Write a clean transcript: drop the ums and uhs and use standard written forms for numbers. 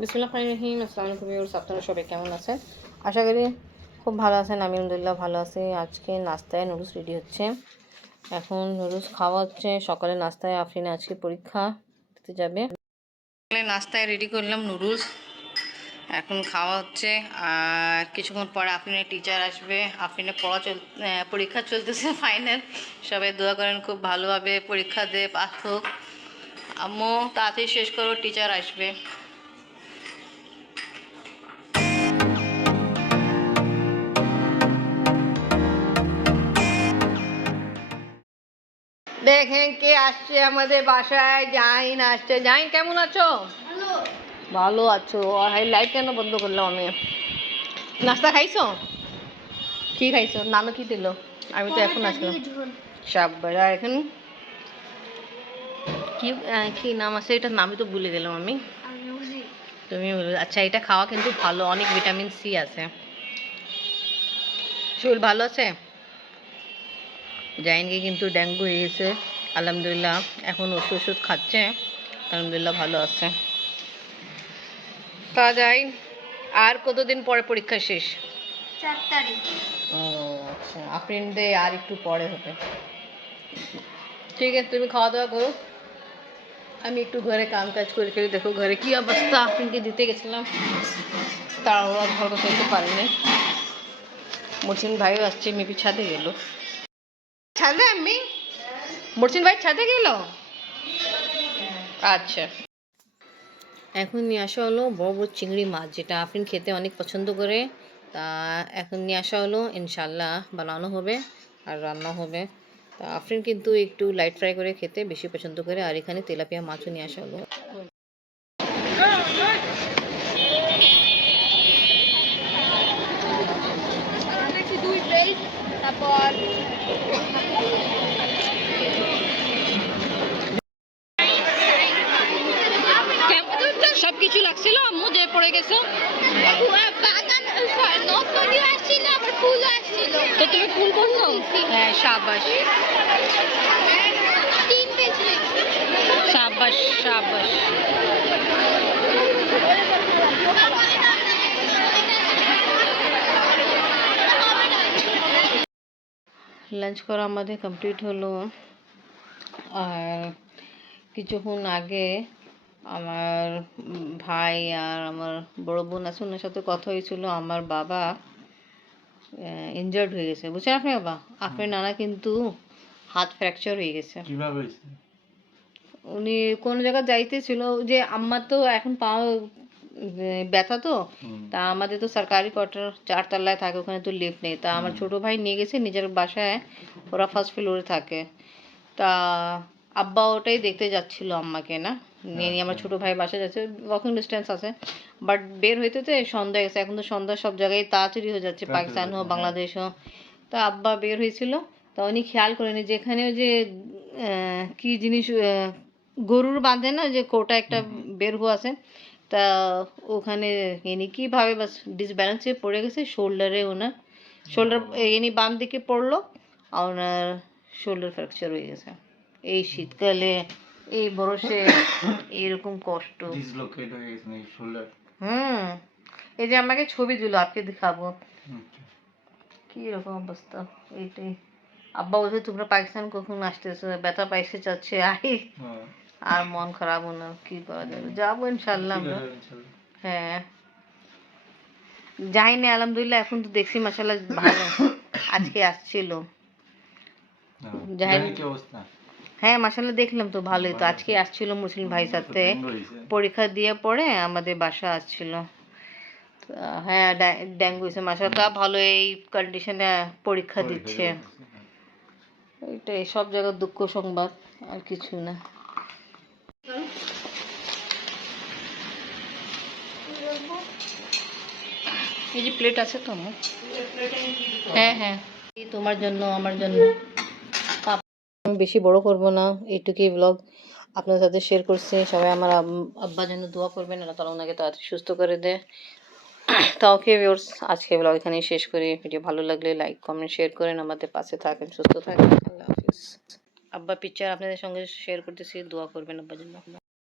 বিসমিল্লাহির রহিম। আসসালামু আলাইকুম ভিউয়ার্স, আপনারা সবাই কেমন আছেন? আশা করি খুব ভালো আছেন। আমি আলহামদুলিল্লাহ ভালো আছি। আজকে নাস্তায় নুডলস রেডি হচ্ছে। এখন নুডলস খাওয়া হচ্ছে। সকালে নাস্তায় আফরিন আজকে পরীক্ষা দিতে যাবে। নাস্তায় রেডি করলাম নুডলস, এখন খাওয়া হচ্ছে। আর কিছুক্ষণ পরে আফরিনের টিচার আসবে। আফরিনের পরীক্ষা চলতেছে ফাইনাল। সবাই দোয়া করেন খুব ভালোভাবে পরীক্ষা দিয়ে পাস হোক। আম্মু তাড়াতাড়ি শেষ করো, টিচার আসবে। দেখেন কে আসছে আমাদের বাসায়। জাহিন আসছে। জাহিন কেমন আছো? ভালো আছো? আর হাই লাইট কেন বন্ধ করলাম আমি? নাস্তা খাইছো? কি খাইছো? নামে কি দিল? আমি তো এখন আসলাম। সাব্বাস। আর এখন কি কি নাম আছে এটার? নামই তো ভুলে গেলাম আমি। তুমি আচ্ছা, এটা খাওয়া কিন্তু ভালো, অনেক ভিটামিন সি আছে। শরীর ভালো আছে? জাহিনকে কিন্তু ডেঙ্গু হয়ে গেছে, আলহামদুলিল্লাহ এখন ওষুধ খাচ্ছে, আলহামদুলিল্লাহ ভালো আছে। তা যাই, আর কতদিন পরে পরীক্ষা শেষ? 4 তারিখ। ও আচ্ছা, আপনাদের আর একটু পরে হবে। ঠিক আছে, তুমি খাওয়া দাওয়া করো, আমি একটু ঘরে কাম কাজ করে ফেলি। দেখো ঘরে কি অবস্থা। আপনাকে দিতে গেছিলাম, তাড়াহুড়া ঘর করতে পারিনি। মর্সিন ভাইও আসছে, মেবি ছাদে গেল। ছাদে আমি মর্সিন ভাই ছাদে গেল। আচ্ছা, এখন নিয়ে আসা হলো বড় বড় চিংড়ি মাছ, যেটা আফরিন খেতে অনেক পছন্দ করে। তা এখন নিয়ে আসা হলো, ইনশাল্লাহ বানানো হবে আর রান্না হবে। তা আফরিন কিন্তু একটু লাইট ফ্রাই করে খেতে বেশি পছন্দ করে। আর এখানে তেলাপিয়া মাছও নিয়ে আসা হলো। তারপর সব কিছু লাগছিল, আম্মু যে পড়ে গেছো। তো তুমি ফুল করছো? হ্যাঁ, সাবাস সাবাস সাবাস। লাঞ্চ করা আমাদের কমপ্লিট হলো। আর কিছুক্ষণ আগে আমার ভাই আর আমার বড় বোন আছে, ওনার সাথে কথা হয়েছিল। আমার বাবা ইনজার্ড হয়ে গেছে, বুঝছেন আপনি? বাবা আপনার নানা কিন্তু হাত ফ্র্যাকচার হয়ে গেছে। কিভাবে হয়েছে? উনি কোন জায়গায় যাইতেছিল, যে আম্মা তো এখন পাও ব্যথা, তো তা আমাদের তো সরকারি কোয়ার্টার 4 তলায় থাকে, ওখানে তো লিফট নেই। তা আমার ছোট ভাই নিয়ে গেছে নিজের বাসায়, ওরা ফার্স্ট ফ্লোরে থাকে। তা আব্বা ওটাই দেখতে যাচ্ছিল আম্মাকে, না নিয়ে নিয়ে আমার ছোট ভাই বাসা যাচ্ছে, ওয়াকিং ডিস্টেন্স আছে। বাট বের হইতে তো সন্ধ্যা গেছে। এখন তো সন্ধ্যা সব জায়গায় তাড়াতাড়ি হয়ে যাচ্ছে, পাকিস্তান হোক বাংলাদেশ হোক। তা আব্বা বের হয়েছিল, তা উনি খেয়াল করেনি যেখানে ওই যে কি জিনিস গরুর বাঁধে না, যে কোটা একটা বের হওয়া আছে। তা ওখানে ইনি কীভাবে বাস ডিসব্যালেন্স হয়ে পড়ে গেছে, শোল্ডারে ওনার শোল্ডার ইনি বাম দিকে পড়লো, আর ওনার শোল্ডার ফ্র্যাকচার হয়ে গেছে। এই শীতকালে এই বয়সে এরকম কষ্ট। ডিসলোকেট হয়ে গেছে এই শোল্ডার। এই যে আমাকে ছবি দিল, আপনি দেখাবো কি রকম অবস্থা। এইটাই আব্বা বলছে তোমরা পাকিস্তান কখন আসতেছো, ব্যথা পাইছে চাচ্ছে আই। আর মন খারাপ না, কি করা যাবে, যাবো ইনশাল্লাহ আমরা। হ্যাঁ, যাইনি আলহামদুলিল্লাহ, এখন তো দেখছি মাশাআল্লাহ ভালো। আজকে আসছিল জাহিন। হ্যাঁ মাশাআল্লাহ দেখলাম তো ভালোই। তো আজকে আসছিল মুসলিম ভাই সাথে, পরীক্ষা দিয়ে পরে আমাদের বাসা আসছিল। হ্যাঁ ডেঙ্গু হয়েছে মাশাআল্লাহ, ভালো এই কন্ডিশনে পরীক্ষা দিচ্ছে। এটাই সব জায়গায় দুঃখ সংবাদ, আর কিছু না। এই যে প্লেট আছে তো আমার। হ্যাঁ হ্যাঁ, এই তোমার জন্য আমার জন্য। আমি বেশি বড় করব না, এইটুকুই ব্লগ আপনার সাথে শেয়ার করছি। সবাই আমার আব্বার জন্য দোয়া করবেন, আল্লাহ তাআলা ওনাকে তাড়াতাড়ি সুস্থ করে দেয়। তা ওকে ভিউয়ার্স, আজকে ব্লগ এখানেই শেষ করি। ভিডিও ভালো লাগলে লাইক কমেন্ট শেয়ার করেন, আমাদের পাশে থাকেন, সুস্থ থাকেন। আল্লাহ হাফিজ। আব্বা পিকচার আপনাদের সঙ্গে শেয়ার করতেছি, দোয়া করবেন আব্বার জন্য।